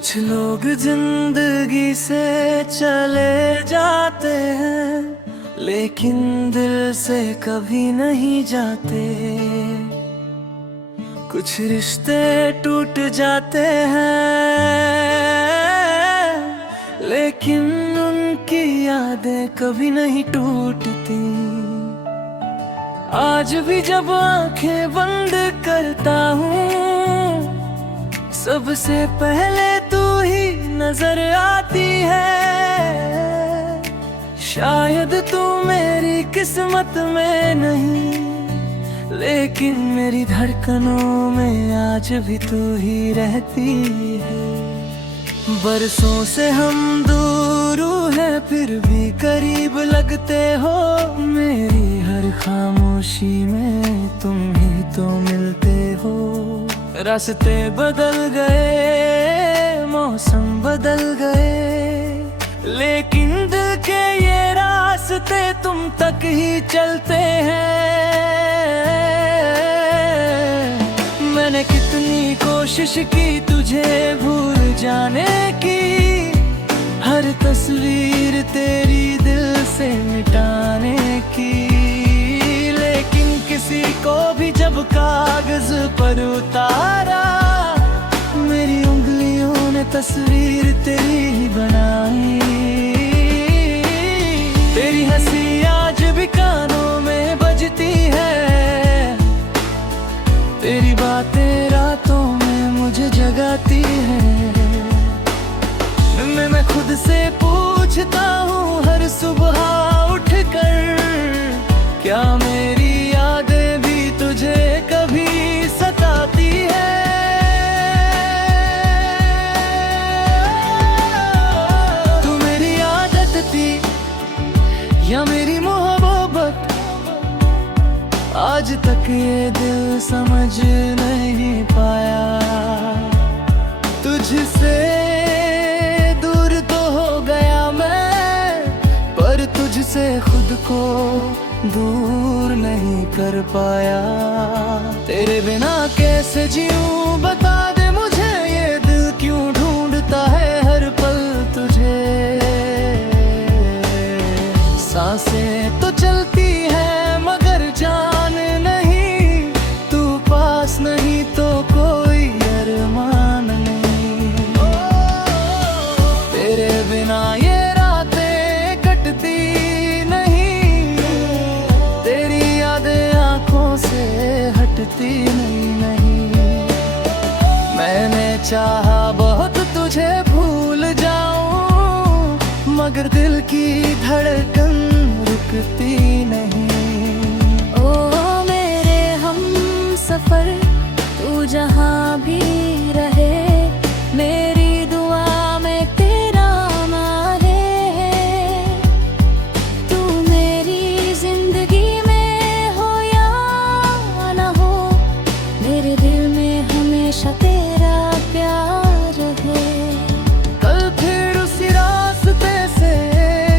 कुछ लोग जिंदगी से चले जाते हैं, लेकिन दिल से कभी नहीं जाते। कुछ रिश्ते टूट जाते हैं, लेकिन उनकी यादें कभी नहीं टूटती। आज भी जब आंखें बंद करता हूँ, सबसे पहले तू ही नजर आती है। शायद तू मेरी किस्मत में नहीं, लेकिन मेरी धड़कनों में आज भी तू ही रहती है। बरसों से हम दूर हैं, फिर भी करीब लगते हो। मेरी हर खामोशी में तुम ही तो मिलते हो। रास्ते बदल गए, मौसम बदल गए, लेकिन दिल के ये रास्ते तुम तक ही चलते हैं। मैंने कितनी कोशिश की तुझे भूल जाने की, हर तस्वीर तेरी दिल से मिटाने की। लेकिन किसी को भी जब कागज पर उतारा, मेरी उंगलियों ने तस्वीर तेरी ही बनाई। तेरी हंसी आज भी कानों में बजती है, तेरी बातें रातों में मुझे जगाती है। मैं खुद से पूछता हूँ हर सुबह उठकर, क्या मेरी यादें भी तुझे कभी सताती है? तू मेरी आदत थी या मेरी मोहब्बत, आज तक ये दिल समझ नहीं पाया। तुझसे दूर तो हो गया मैं, पर तुझसे खुद को दूर नहीं कर पाया। तेरे बिना कैसे जीऊं बता दे मुझे, ये दिल क्यों ढूंढता है हर पल तुझे। सांसें तो चलती है मगर जान नहीं, तू पास नहीं तो कोई अरमान नहीं। तेरे बिना ये रातें कटती नहीं, तेरी यादें आंखों से हटती नहीं। मैंने चाहा बहुत तुझे भूल जाऊं, मगर दिल की धड़कन रुकती नहीं। ओ मेरे हम सफर, तू जहाँ भी रहे, मेरी दुआ में तेरा नाम है। तू मेरी जिंदगी में हो या न हो, मेरे दिल में हमेशा तेरा प्यार है। कल फिर उसी रास्ते से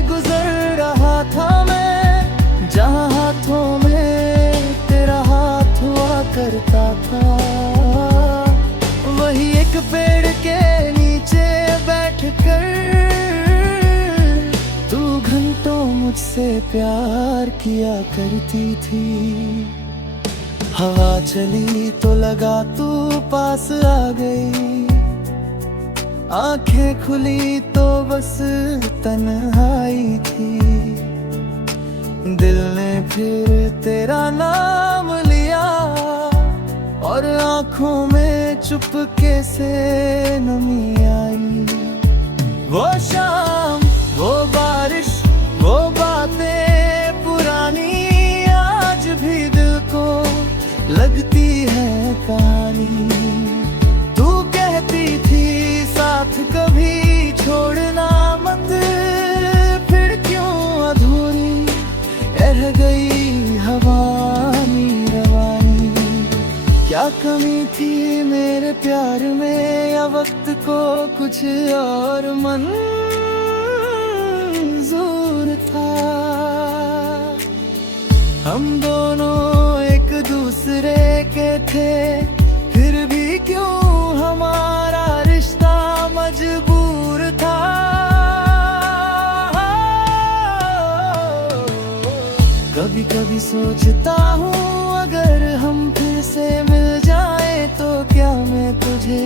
गुजर रहा था मैं, जहाँ हाथों में तेरा हाथ हुआ करता था। वही एक पेड़ के नीचे बैठकर तू घंटों मुझसे प्यार किया करती थी। हवा चली तो लगा तू पास आ गई, आंखें खुली तो बस तन्हाई थी। दिल ने फिर तेरा नाम लिया, और आंखों में चुपके से नमी आई। वो शाम, वो बारिश, वो बातें पुरानी, आज भी दिल को लगती है कहानी। तू कहती थी साथ कभी छोड़ना मत, फिर क्यों अधूरी रह गई हवानी रवानी। क्या कमी थी मेरे प्यार में, या वक्त को कुछ और मंजूर था। हम दोनों एक दूसरे के थे, फिर भी क्यों हमारा रिश्ता मजबूर कभी कभी सोचता हूँ अगर हम फिर से मिल जाए तो क्या मैं तुझे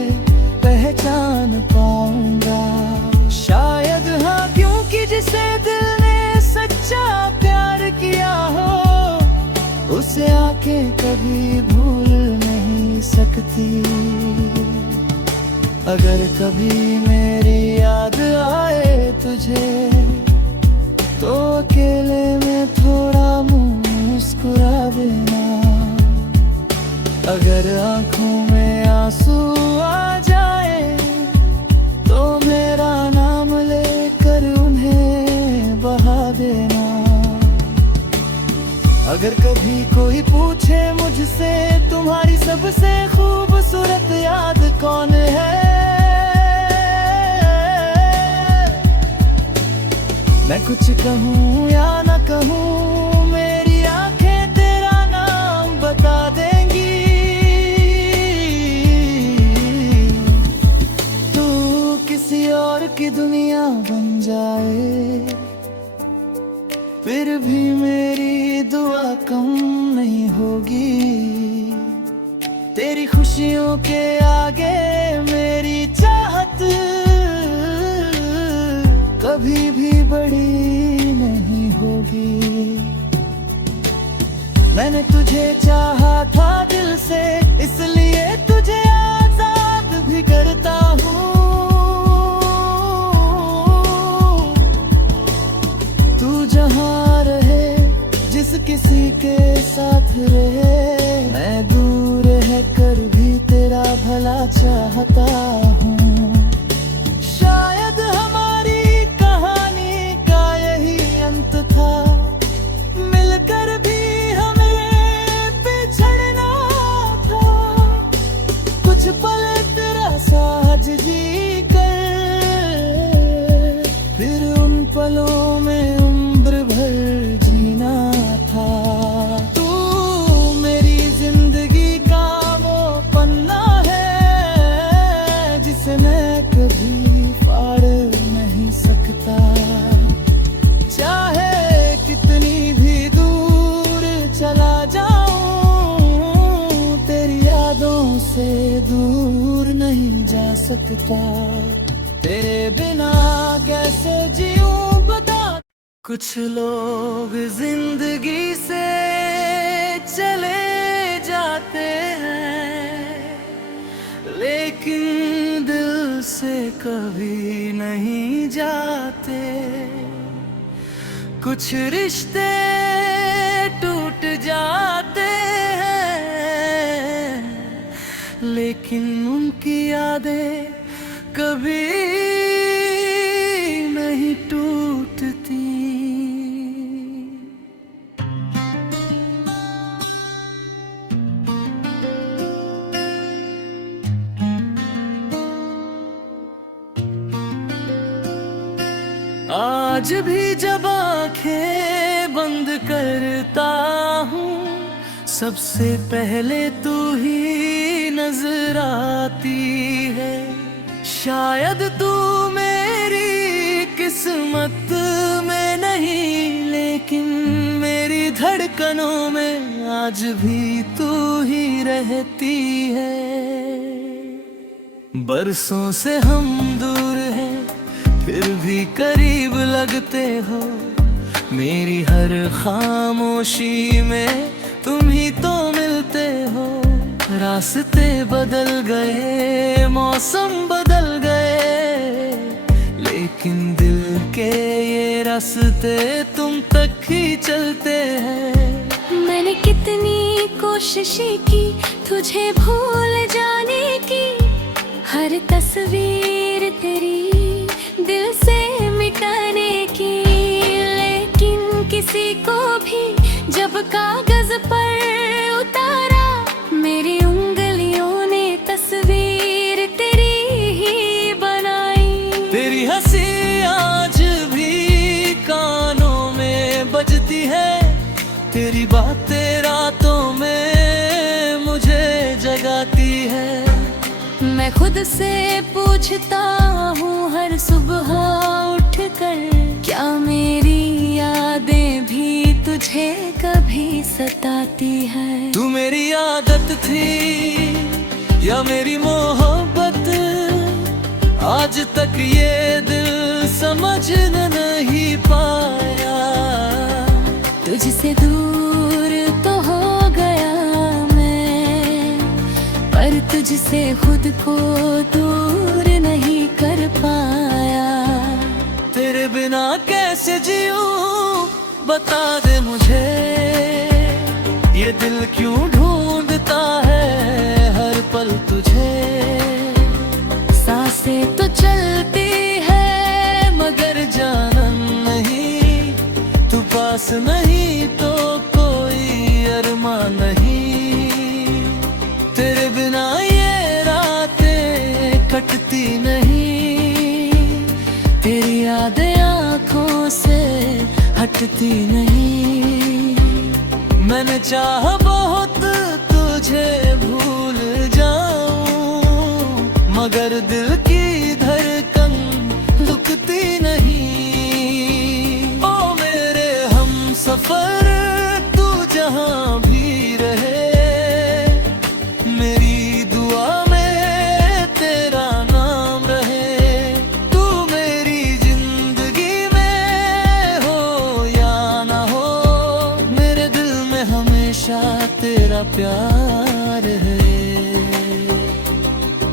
पहचान पाऊंगा। शायद हाँ, क्योंकि जिसे दिल ने सच्चा प्यार किया हो उसे आंखें कभी भूल नहीं सकती। अगर कभी मेरी याद आए तुझे तो अकेले में थोड़ा मुस्कुरा देना। अगर आंखों में आंसू आ जाए तो मेरा नाम लेकर उन्हें बहा देना। अगर कभी कोई पूछे मुझसे तुम्हारी सबसे खूबसूरत याद कौन है, मैं कुछ कहूँ या न कहूँ मेरी आंखें तेरा नाम बता देंगी। तू किसी और की दुनिया बन जाए फिर भी मेरी दुआ कम नहीं होगी। तेरी खुशियों के आगे मेरी चाहत कभी भी बड़ी नहीं होगी। मैंने तुझे चाहा था दिल से इसलिए तुझे आजाद भी करता हूँ। तू जहाँ रहे जिस किसी के साथ रहे मैं दूर है कर भी तेरा भला चाहता हूँ। शायद हमारी कहानी का यही अंत था, मिलकर भी हमें बिछड़ना था। कुछ पल तेरा साथ जी कर फिर उन पलों में उम्र भर जीना था। तू मेरी जिंदगी का वो पन्ना है जिसे मैं कभी फाड़ नहीं सकता। चाहे कितनी भी दूर चला जाऊं तेरी यादों से दूर नहीं जा सकता। तेरे बिना कैसे जीऊं बता। कुछ लोग जिंदगी से चले जाते हैं लेकिन दिल से कभी नहीं जाते। कुछ रिश्ते टूट जाते हैं लेकिन उनकी यादें कभी नहीं टूटती। आज भी जब आंखें बंद करता हूँ सबसे पहले तू ही नजर आती है। शायद तू मेरी किस्मत में नहीं लेकिन मेरी धड़कनों में आज भी तू ही रहती है। बरसों से हम दूर हैं फिर भी करीब लगते हो। मेरी हर खामोशी में तुम ही तो मिलते हो। रास्ते बदल गए मौसम बदल गए लेकिन दिल के ये रास्ते तुम तक ही चलते हैं। मैंने कितनी कोशिशें की तुझे भूल जाने की, हर तस्वीर तेरी दिल से मिटाने की। लेकिन किसी को भी जब कागज पर उतारा मेरी उंगलियों ने तस्वीर तेरी ही बनाई। तेरी हंसी आज भी कानों में बजती है, तेरी बातें रातों में मुझे जगाती है। मैं खुद से पूछता हूँ हर सुबह उठकर क्या मेरी यादें भी तुझे मुझे कभी सताती है। तू मेरी आदत थी या मेरी मोहब्बत, आज तक ये दिल समझ नहीं पाया। तुझसे दूर तो हो गया मैं, पर तुझसे खुद को दूर नहीं कर पाया। तेरे बिना कैसे जीऊं बता दे मुझे, ये दिल क्यों ढूंढता है हर पल तुझे। सांसें तो चलती है मगर जानन नहीं, तू पास नहीं तो कोई अरमा नहीं। तेरे बिना ये रातें कटती नहीं, तेरी यादें आँखों से हटती नहीं। मैंने चाहा बहुत तुझे भूल जाऊं, मगर दिल की धड़कन रुकती नहीं। ओ मेरे हमसफर तू जहां भी रहे, मेरी दुआ में तेरा नाम रहे। तू मेरी जिंदगी में हो या ना हो, मेरे दिल में हमेशा तेरा प्यार है।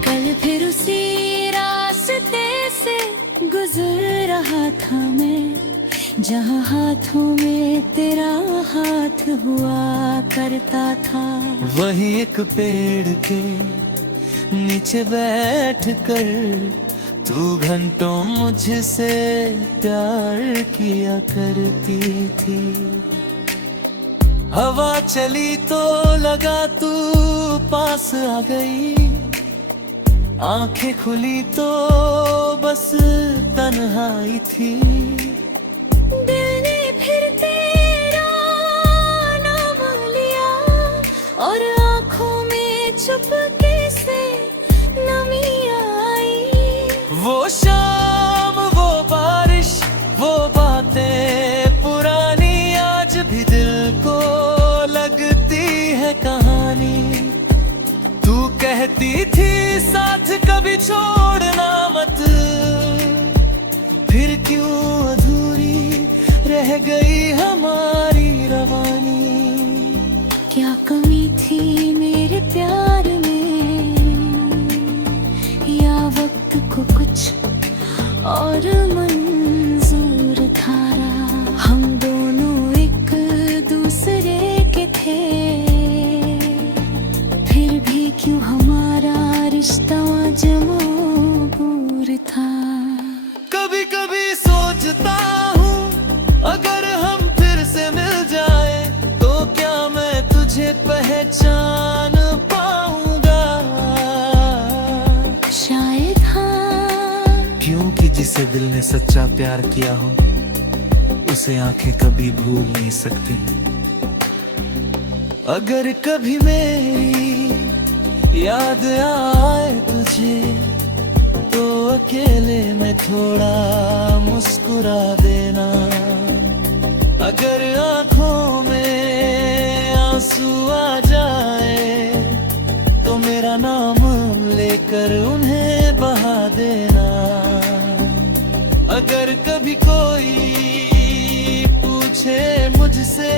कल फिर उसी रास्ते से गुजर रहा था मैं, जहाँ हाथों में तेरा हाथ हुआ करता था। वही एक पेड़ के नीचे बैठ कर तू घंटों मुझसे प्यार किया करती थी। हवा चली तो लगा तू पास आ गई, आंखें खुली तो बस तन्हाई थी। दिल ने फिर तेरा नाम लिया और आँखों में चुपके से नमी आई। वो शाम वो बारिश वो बातें पुरानी आज भी दिल को लगती है कहानी। तू कहती थी साथ कभी छोड़ना मत, फिर क्यों अधूरी रह गई हमारी रवानी। क्या कमी थी मेरे प्यार में, या वक्त को कुछ और मंजूर था। हम दोनों एक दूसरे के थे, फिर भी क्यों हमारा रिश्ता जमूर था। कभी कभी सोचता हूँ अगर हम फिर से मिल जाए तो क्या मैं तुझे पहचान पाऊंगा। शायद हाँ, क्योंकि जिसे दिल ने सच्चा प्यार किया हो उसे आंखें कभी भूल नहीं सकती। अगर कभी मेरी याद आए तुझे तो अकेले में थोड़ा मुस्कुरा देना। अगर आंखों में आंसू आ जाए तो मेरा नाम लेकर उन्हें बहा देना। अगर कभी कोई पूछे मुझसे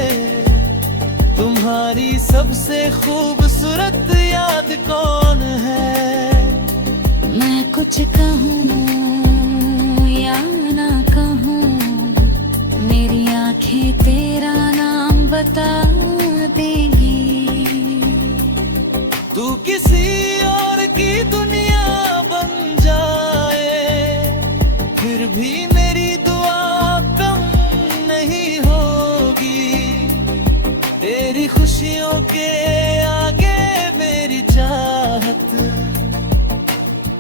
तुम्हारी सबसे खूबसूरत याद कौन है, मैं कुछ कहूँ या ना कहूँ, मेरी आंखें तेरा नाम बता देंगी। तू किसी और की दुनिया बन जाए फिर भी मेरी दुआ कम नहीं होगी। तेरी खुशियों के आगे मेरी चाहत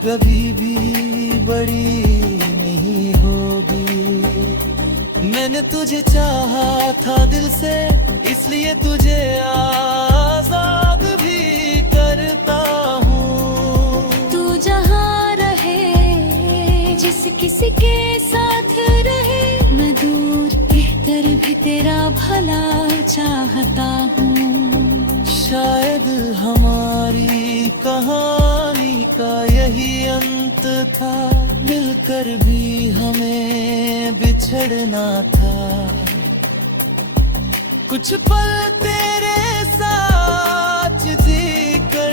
कभी भी बड़ी नहीं होगी। मैंने तुझे चाहा था दिल से, इसलिए तुझे आजाद भी करता हूँ। तू जहाँ रहे जिस किसी के साथ रहे, मैं दूर बेहतर भी तेरा भला चाहता हूँ। शायद हमारी कहानी का यही अंत था, मिलकर भी हमें बिछड़ना था। कुछ पल तेरे साथ जीकर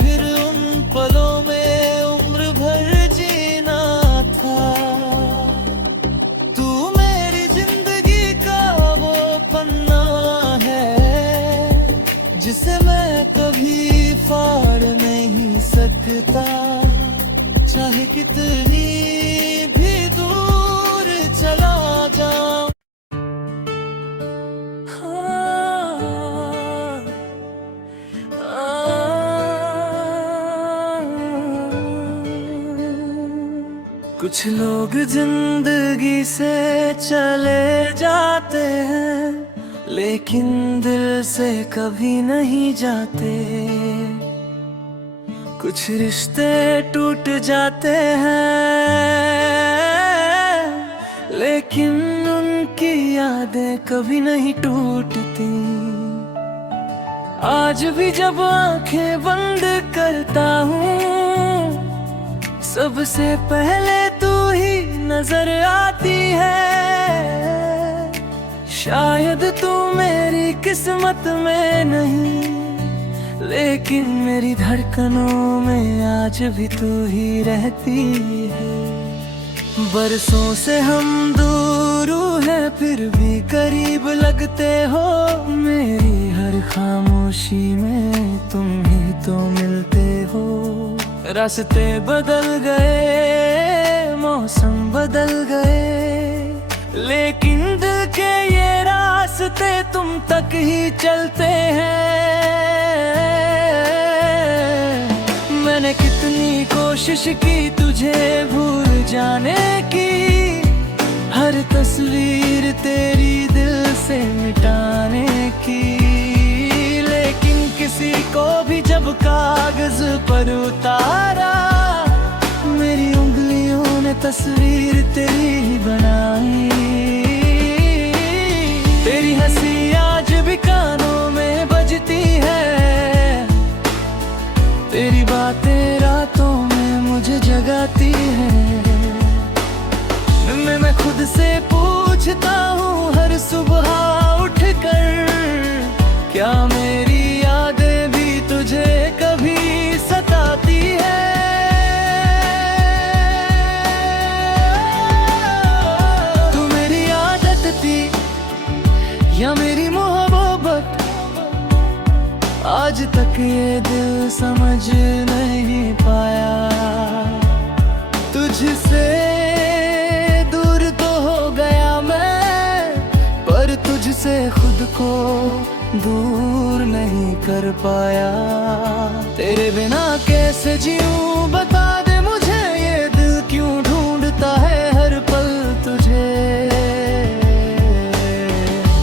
फिर उन पलों में उम्र भर जीना था। तू मेरी जिंदगी का वो पन्ना है जिसे मैं कभी फाड़ नहीं सकता, चाहे कितनी भी दूर चला जाऊं। कुछ लोग जिंदगी से चले जाते हैं, लेकिन दिल से कभी नहीं जाते। कुछ रिश्ते टूट जाते हैं, लेकिन उनकी यादें कभी नहीं टूटती। आज भी जब आंखें बंद करता हूँ, सबसे पहले तू ही नजर आती है। शायद तू मेरी किस्मत में नहीं, लेकिन मेरी धड़कनों में आज भी तू ही रहती है। बरसों से हम दूर हैं, फिर भी करीब लगते हो। मेरी हर खामोशी में तुम ही तो मिलते हो। रास्ते बदल गए, मौसम बदल गए, लेकिन दिल के ये रास्ते तुम तक ही चलते हैं। मैंने कितनी कोशिश की तुझे भूल जाने की, हर तस्वीर तेरी दिल से मिटाने की। लेकिन किसी को भी जब कागज पर उतारा, मेरी उंगलियों ने तस्वीर तेरी ही बनाई। तेरी हंसी आज भी कानों में बजती है, तेरी बातें रातों में मुझे जगाती है। मैं खुद से पूछता हूँ हर सुबह उठकर, क्या मेरी यादें भी तुझे कभी सताती है? तू मेरी आदत थी या मेरी मोहब्बत, आज तक ये दिल समझ नहीं पाया। तुझसे दूर तो हो गया मैं, पर तुझसे खुद को दूर नहीं कर पाया। तेरे बिना कैसे जीऊं बता दे मुझे, ये दिल क्यों ढूंढता है हर पल तुझे।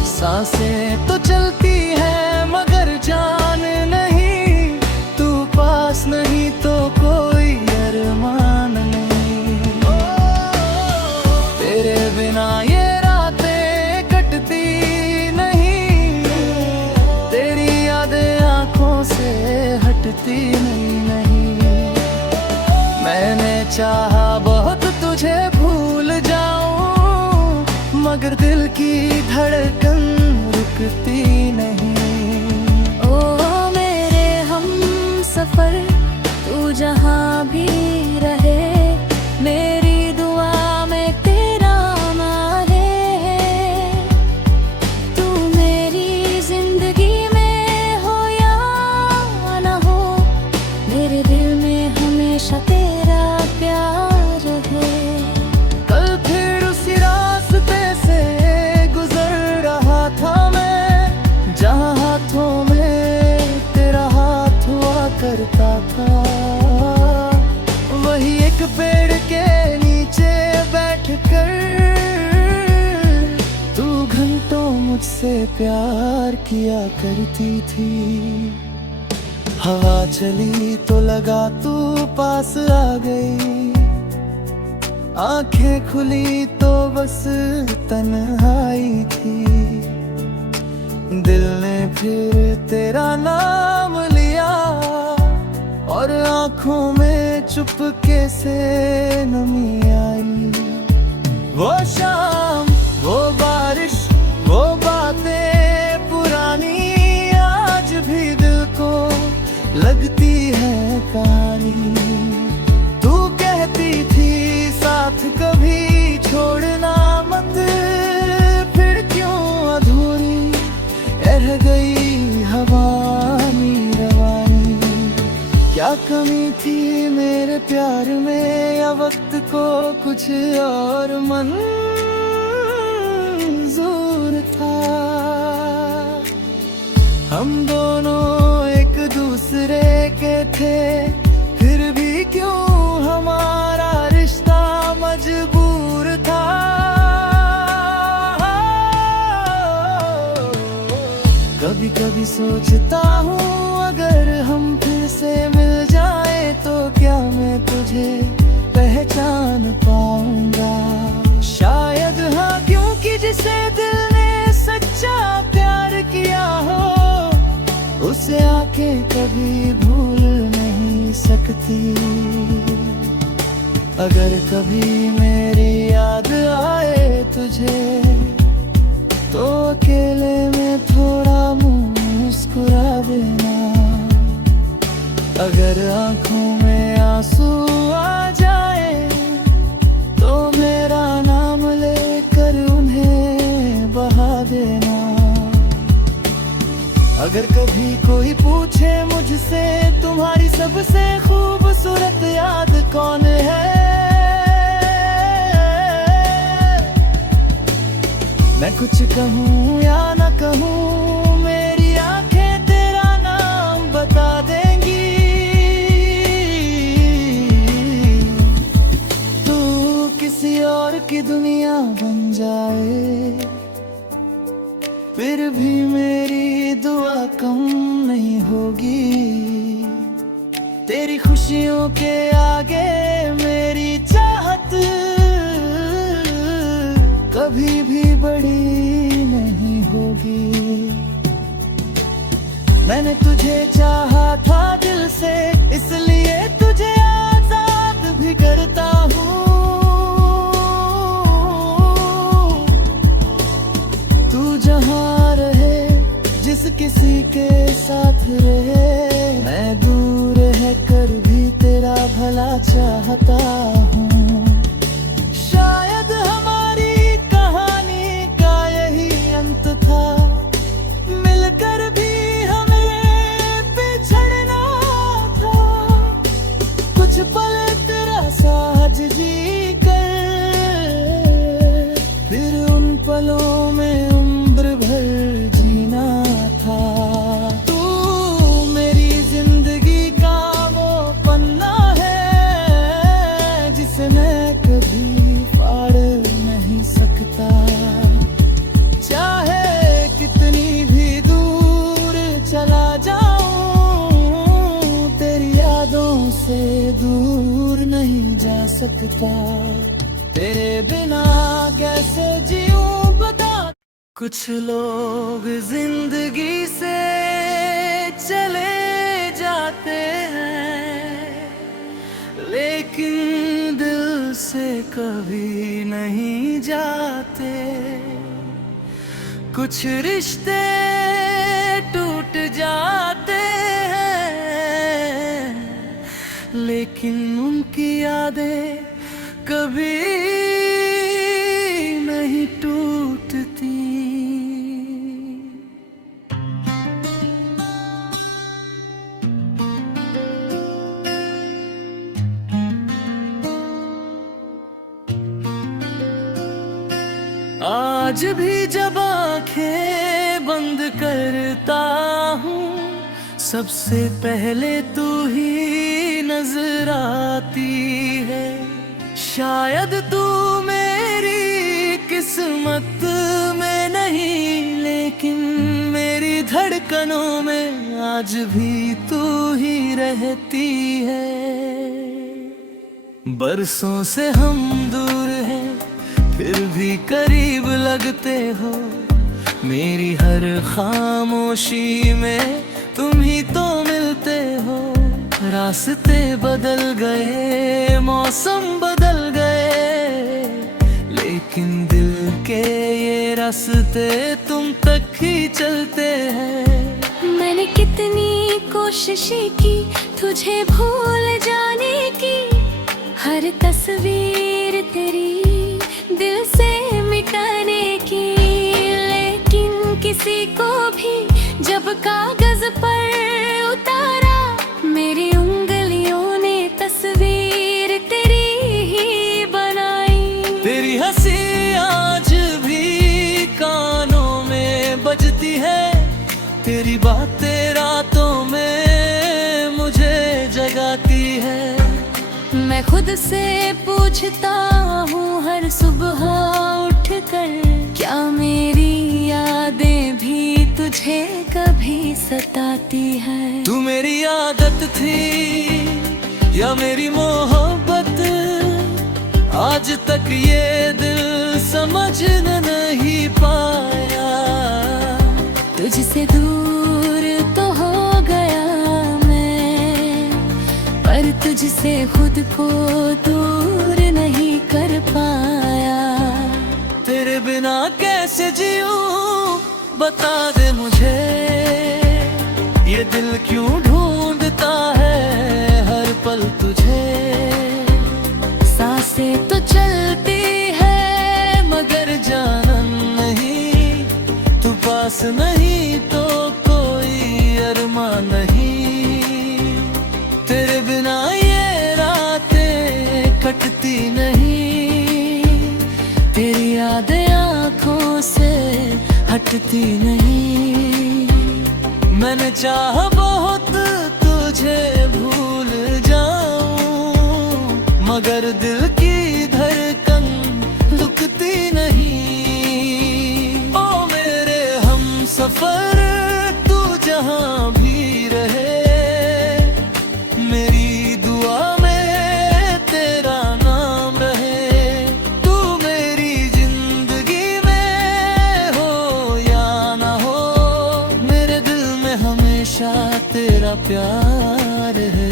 सांसें तो चलती है मगर जान नहीं, तू पास नहीं तो कोई अरमान नहीं। तेरे बिना ये रातें कटती नहीं, तेरी यादें आंखों से हटती नहीं। मैंने चाहा बहुत तुझे भूल जाऊं, मगर दिल की धड़कन रुकती नहीं। ओ मेरे हम सफर, तू जहाँ भी रहे, मेरी दुआ में तेरा नाम है। तू मेरी जिंदगी में हो या न हो, मेरे दिल में हमेशा तेरा प्यार है। कल फिर उसी रास्ते से गुजर रहा था मैं, जहाँ हाथों में तेरा हाथ हुआ करता था। वही एक पेड़ के नीचे बैठकर तू घंटों मुझसे प्यार किया करती थी। हवा चली तो लगा तू पास आ गई, आंखें खुली तो बस तन्हाई थी। फिर तेरा नाम लिया, और आंखों में चुपके से नमी आई। वो शाम, वो बारिश, वो बातें पुरानी आज भी दिल को लगती है कहानी। तू कहती थी साथ कभी छोड़ना मत, फिर क्यों अधूरी रह गई हवानी रवानी। क्या कमी थी मेरे प्यार में, या वक्त को कुछ और मंजूर था। हम दोनों एक दूसरे के थे, फिर भी क्यों हमारा रिश्ता मजबूर था। कभी कभी सोचता हूँ अगर हम फिर से मिल जाए तो क्या मैं तुझे पहचान पाऊंगा। शायद हाँ, क्योंकि जिसे दिल ने सच्चा प्यार किया हो, उसे आंखें कभी भूल नहीं सकती। अगर कभी मेरी याद आए तुझे, तो अकेले में थोड़ा मुंह मुस्कुरा देना। अगर आंखों में आंसू आ जाए, तो मेरा नाम लेकर उन्हें बहा देना। अगर कभी कोई पूछे मुझसे तुम्हारी सबसे खूबसूरत याद कौन है, मैं कुछ कहूँ या न कहूँ, मेरी आंखें तेरा नाम बता देंगी। तू किसी और की दुनिया बन जाए, फिर भी मेरी दुआ कम नहीं होगी। तेरी खुशियों के आगे मेरी चाहत कभी भी बड़ी नहीं होगी। मैंने तुझे चाहा था दिल से, इसलिए तुझे आजाद भी करता हूँ। तू जहाँ रहे, जिस किसी के साथ रहे, मैं दूर है कर भी तेरा भला चाहता हूँ। शायद हमारी कहानी का यही अंत था, मिलकर भी हमें बिछड़ना था। कुछ पल तेरा साथ जी कर, फिर उन पलों में उम्र भर जीना था। तू मेरी जिंदगी का वो पन्ना है, जिसे मैं कभी फाड़ नहीं सकता। चाहे कितनी भी दूर चला जाऊं, तेरी यादों से दूर नहीं जा सकता। तेरे बिना कैसे जीऊं बता। कुछ लोग जिंदगी से चले जाते हैं, लेकिन दिल से कभी नहीं जाते। कुछ रिश्ते टूट जाते हैं, लेकिन उनकी यादें कभी नहीं टूटती। आज भी जब आंखें बंद करता हूँ, सबसे पहले तू ही नजर आती है। शायद तू मेरी किस्मत में नहीं, लेकिन मेरी धड़कनों में आज भी तू ही रहती है। बरसों से हम दूर हैं, फिर भी करीब लगते हो। मेरी हर खामोशी में तुम ही तो मिलते हो। रास्ते बदल गए, मौसम बदल गए, लेकिन दिल के ये रास्ते तुम तक ही चलते हैं। मैंने कितनी कोशिशें की तुझे भूल जाने की, हर तस्वीर तेरी दिल से मिटाने की, लेकिन किसी को भी जब कागज पर उतारा, मेरी उंगलियों ने तस्वीर तेरी ही बनाई। तेरी हंसी आज भी कानों में बजती है, तेरी बातें रातों में मुझे जगाती है। मैं खुद से पूछता हूँ हर सुबह उठकर, क्या मेरी यादें भी तुझे कभी सताती है? तू मेरी आदत थी या मेरी मोहब्बत, आज तक ये दिल समझ नहीं पाया। तुझसे दूर तो हो गया मैं, पर तुझसे खुद को दूर नहीं कर पाया। तेरे बिना कैसे जीऊं बता दे मुझे, ये दिल क्यों ढूंढता है हर पल तुझे। सांसें तो चलती है मगर जानन नहीं, तू पास नहीं तो कोई अरमा नहीं। तेरे बिना ये रातें कटती नहीं, तेरी यादें आँखों से हटती नहीं। मैंने चाहा बहुत तुझे भूल जाऊं, मगर दिल की धड़कन रुकती नहीं। ओ मेरे हमसफर तू जहां भी रहे, मेरी दुआ में तेरा नाम रहे। तू मेरी जिंदगी में हो या ना हो, मेरे दिल में हमेशा तेरा प्यार है।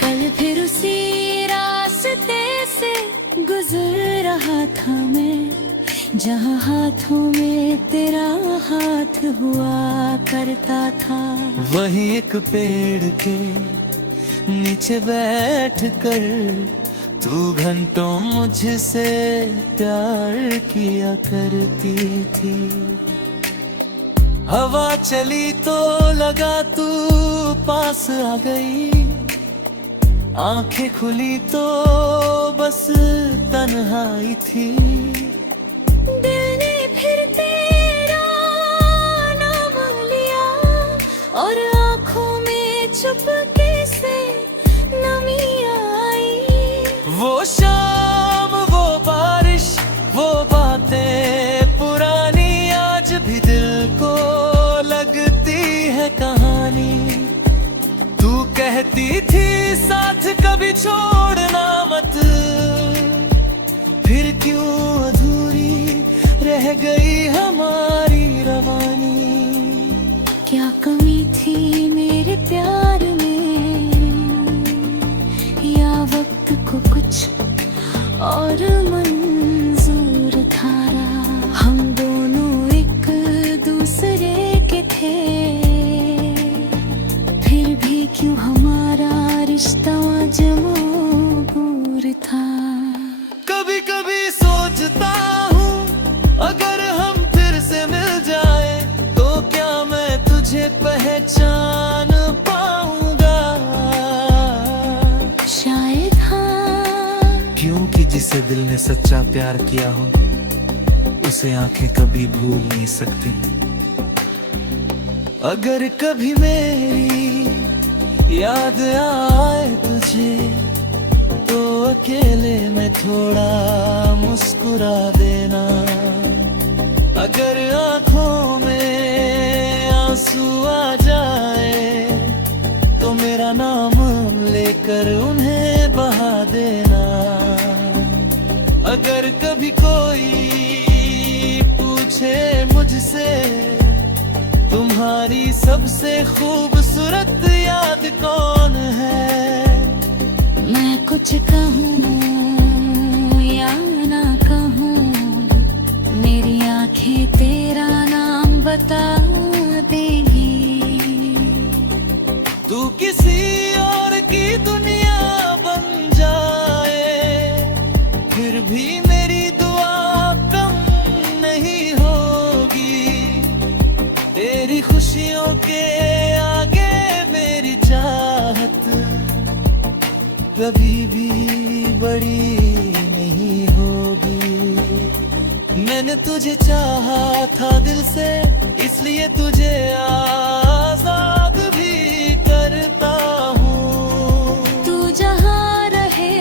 कल फिर उसी रास्ते से गुजर रहा था मैं, जहाँ हाथों में तेरा हाथ हुआ करता था। वही एक पेड़ के नीचे बैठ कर तू घंटों मुझसे प्यार किया करती थी। हवा चली तो लगा तू पास आ गई, आंखें खुली तो बस तन्हाई थी। दिल ने फिर तेरा नाम लिया, और आँखों में चुपके से नमी आई। वो शाम, वो बारिश, वो बातें पुरानी आज भी दिल को लगती है कहानी। तू कहती थी साथ कभी छोड़ना मत, फिर क्यों अधूरी रह गई हमारी रवानी। क्या कमी थी मेरे प्यार में, या वक्त को कुछ और मंजूर था? हम दोनों एक दूसरे के थे, फिर भी क्यों हमारा रिश्ता मजबूर था? कभी कभी सोचता हूँ अगर हम फिर से मिल जाए तो क्या मैं तुझे पहचान पाऊंगा? शायद हाँ, क्योंकि जिसे दिल ने सच्चा प्यार किया हो उसे आंखें कभी भूल नहीं सकती। अगर कभी मेरी याद आए तुझे तो अकेले में थोड़ा मुस्कुरा देना। अगर आंखों में आंसू आ जाए तो मेरा नाम लेकर उन्हें बहा देना। अगर कभी कोई पूछ तुझसे तुम्हारी सबसे खूबसूरत याद कौन है? मैं कुछ कहूँ या ना कहूँ, मेरी आंखें तेरा नाम बता देंगी। तू किसी और की दुनिया बन जाए, फिर भी मेरी दुआ कम नहीं होगी। तेरी खुशियों के आगे मेरी चाहत कभी भी बड़ी नहीं होगी। मैंने तुझे चाहा था दिल से, इसलिए तुझे आजाद भी करता हूँ। तू जहाँ रहे,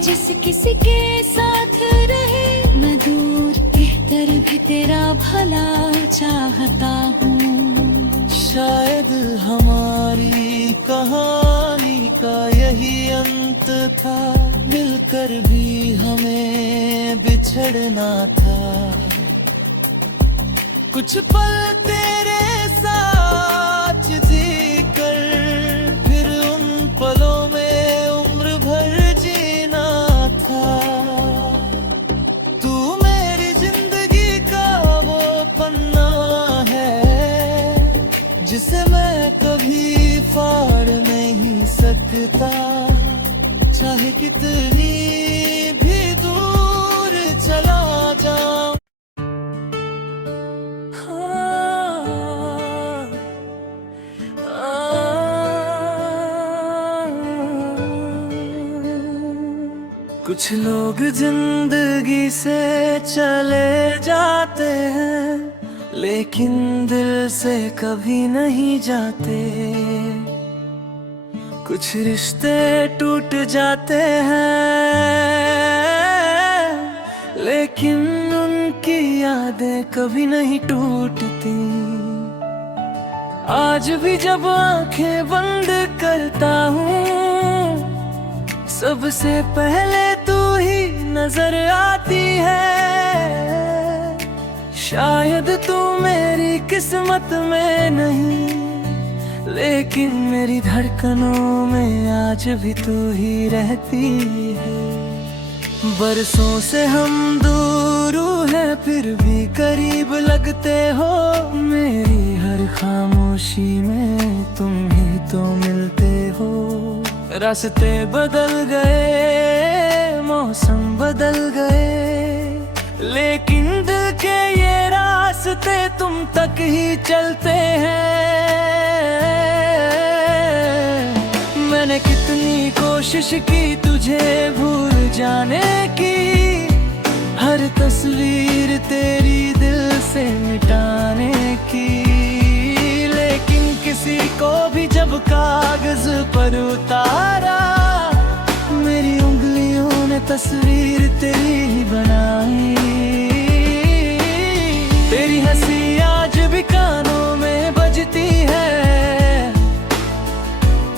जिस किसी के साथ रहे, मैं दूर रहकर भी तेरा भला चाहता हूँ। शायद हमारी कहानी का यही अंत था, मिलकर भी हमें बिछड़ना था। कुछ पल तेरे साथ जीकर, फिर उन पलों में उम्र भर जीना था। तू मेरी जिंदगी का वो पन्ना है, जिसे मैं कभी फाड़ नहीं सकता। चाहे कितनी भी दूर चला जाऊं, कुछ लोग जिंदगी से चले जाते हैं, लेकिन दिल से कभी नहीं जाते। कुछ रिश्ते टूट जाते हैं, लेकिन उनकी यादें कभी नहीं टूटती। आज भी जब आंखें बंद करता हूँ, सबसे पहले तू ही नजर आती है। शायद तू मेरी किस्मत में नहीं, लेकिन मेरी धड़कनों में आज भी तू ही रहती है। बरसों से हम दूर हैं, फिर भी करीब लगते हो। मेरी हर खामोशी में तुम ही तो मिलते हो। रास्ते बदल गए, मौसम बदल गए, लेकिन दिल के ये रास्ते तुम तक ही चलते हैं। मैंने कितनी कोशिश की तुझे भूल जाने की, हर तस्वीर तेरी दिल से मिटाने की। लेकिन किसी को भी जब कागज पर उतारा, मेरी उंगलियों ने तस्वीर तेरी ही बनाई। तेरी हंसी आज भी कानों में बजती है,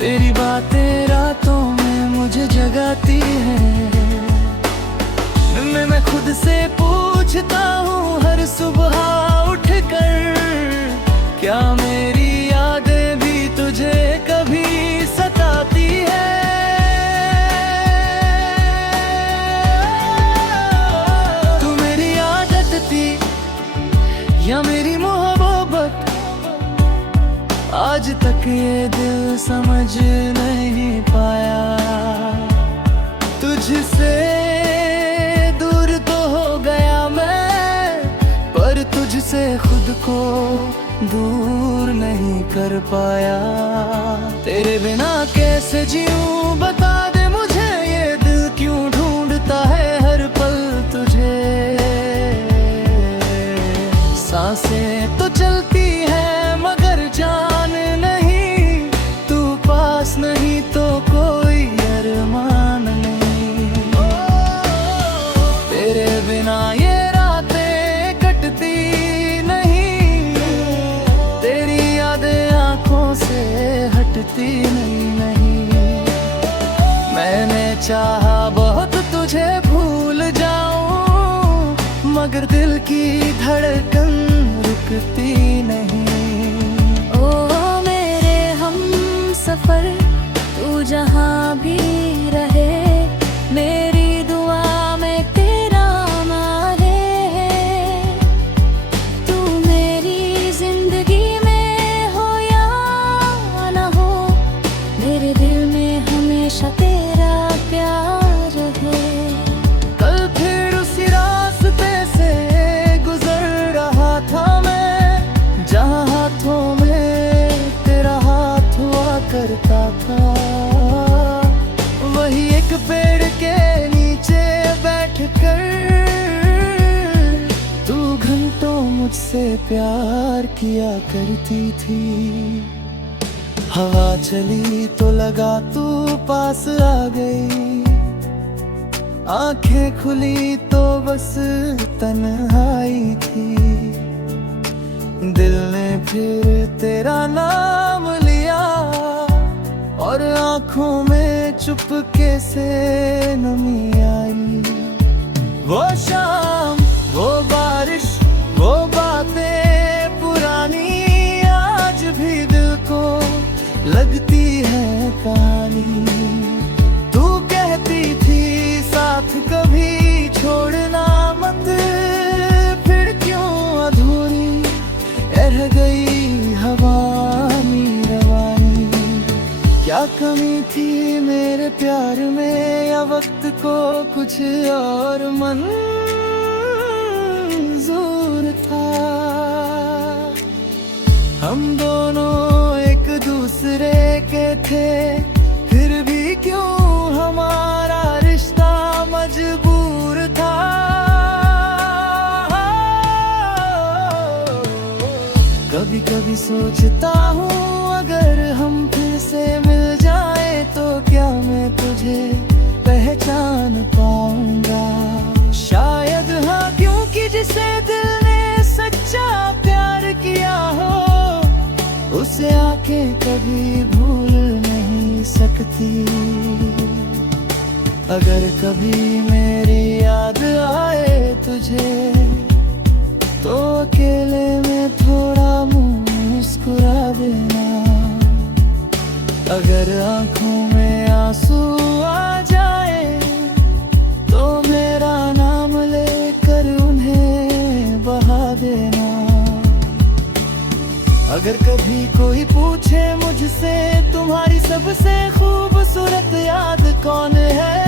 तेरी बातें रातों में मुझे जगाती है। मैं खुद से पूछता हूँ हर सुबह उठकर, क्या मेरी यादें भी तुझे कभी सताती है? तू मेरी आदत थी या मेरी मोहब्बत, आज तक ये दिल समझ नहीं पाया। तुझसे दूर तो हो गया मैं, पर तुझसे खुद को दूर नहीं कर पाया। तेरे बिना कैसे जीऊं बता दे मुझे, ये दिल क्यों ढूंढता है हर पल तुझे। सांसें तो चलती है मगर जान नहीं, तू पास नहीं तो कोई अरमान नहीं। तेरे बिना ये रातें कटती नहीं, तेरी यादें आंखों से हटती नहीं। मैंने चाहा बहुत तुझे भूल जाऊं, मगर दिल की धड़कन सकती नहीं। ओ मेरे हम सफर, तू जहाँ भी रहे, मेरी दुआ में तेरा मारे है। तू मेरी जिंदगी में हो या न हो, मेरे दिल में हमेशा तेरा प्यार है। कल फिर उसी रास्ते से गुजर रहा था मैं, जहाँ हाथों में तेरा हाथ हुआ करता था। वही एक पेड़ के नीचे बैठकर तू घंटों मुझसे प्यार किया करती थी। हवा चली तो लगा तू पास आ गई, आंखें खुली तो बस तन्हाई थी। दिल ने फिर तेरा नाम लिया और आंखों में चुपके से नमी आई। वो शाम, वो बारिश, वो बातें पुरानी आज भी दिल को लगती है कहानी। तू कहती थी साथ कभी छोड़ना मत, फिर क्यों अधूरी रह गई हवानी रवानी। क्या कमी थी मेरे प्यार में, या वक्त को कुछ और मंजूर था। हम दोनों एक दूसरे के थे, फिर भी क्यों हमारा रिश्ता मजबूर था। कभी कभी सोचता हूँ अगर हम फिर से मिल जाए तो क्या मैं तुझे पहचान पाऊंगा। शायद हाँ, क्योंकि जिसे दिल ने सच्चा प्यार किया हो, उसे आंखें कभी भूल नहीं सकती। अगर कभी मेरी याद आए तुझे, तो अकेले में थोड़ा मुंह मुस्कुरा देना। अगर आंखों में आंसू आ जाए, तो मेरा नाम लेकर उन्हें बहा देना। अगर कभी कोई पूछे मुझसे तुम्हारी सबसे खूबसूरत याद कौन है,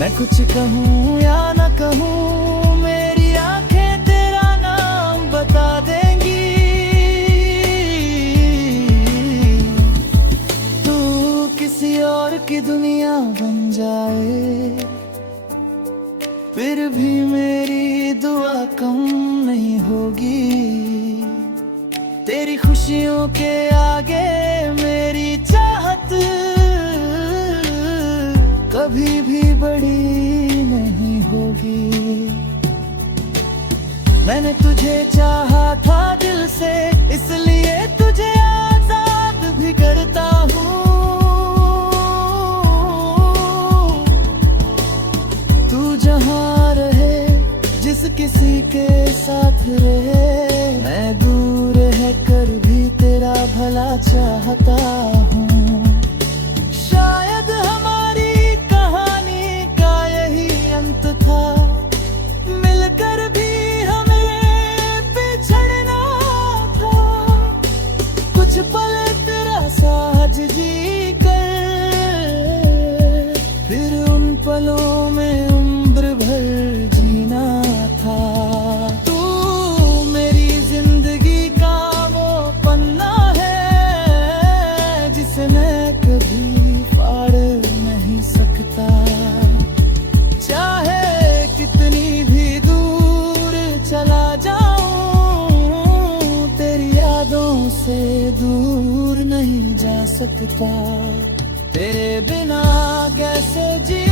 मैं कुछ कहूँ या न कहूँ, मेरी आंखें तेरा नाम बता देंगी। तू किसी और की दुनिया बन जाए, फिर भी मेरी दुआ कम नहीं होगी। तेरी खुशियों के आगे मेरी चाहत कभी भी बड़ी नहीं होगी। मैंने तुझे चाहा था दिल से, इसलिए तुझे आजाद भी करता हूँ। तू जहाँ रहे, जिस किसी के साथ रहे, मैं दूर है कर भी तेरा भला चाहता हूँ। शायद हमारी कहानी का यही अंत था, मिलकर भी हमें बिछड़ना था। कुछ पल तेरा साथ जी कर, फिर उन पलों में उम्र भर जीना था। तू मेरी जिंदगी का वो पन्ना है, जिसे मैं कभी फाड़ नहीं सकता। चाहे कितनी भी दूर चला जाऊं, तेरी यादों से दूर नहीं जा सकता। तेरे बिना कैसे जी